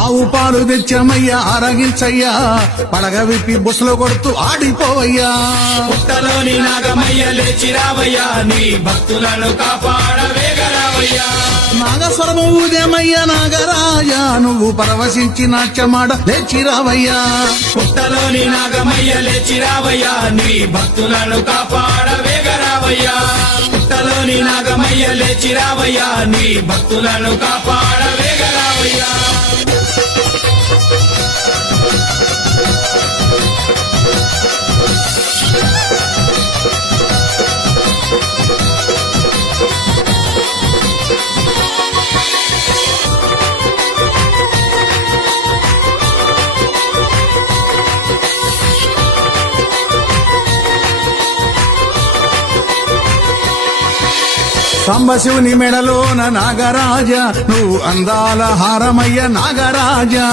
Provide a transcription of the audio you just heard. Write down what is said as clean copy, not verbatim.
ఆవు పాలు తెచ్చమయ్యా ఆరగించయ్యా పడగ విప్పి బుసలు కొడుతూ ఆడిపోవయ్యా పుట్టలోని నాగమయ్య లేచిరావయ్యా నీ భక్తులను కాపాడవేగరావయ్యా నాగస్వరము ఊదేమయ్యా నాగరాజా నువ్వు పరవశించి నాట్యమాడ లేచిరావయ్యా పుట్టలోని నాగమయ్య లేచిరావయ్యా నీ భక్తులను కాపాడవేగరావయ్యా పుట్టలోని నాగమయ్య లేచిరావయ్యా నీ భక్తులను కాపాడవేగరావయ్యా సాంబశివుని మెడలోన నాగరాజా నువ్వు అందాల హారమయ్య నాగరాజా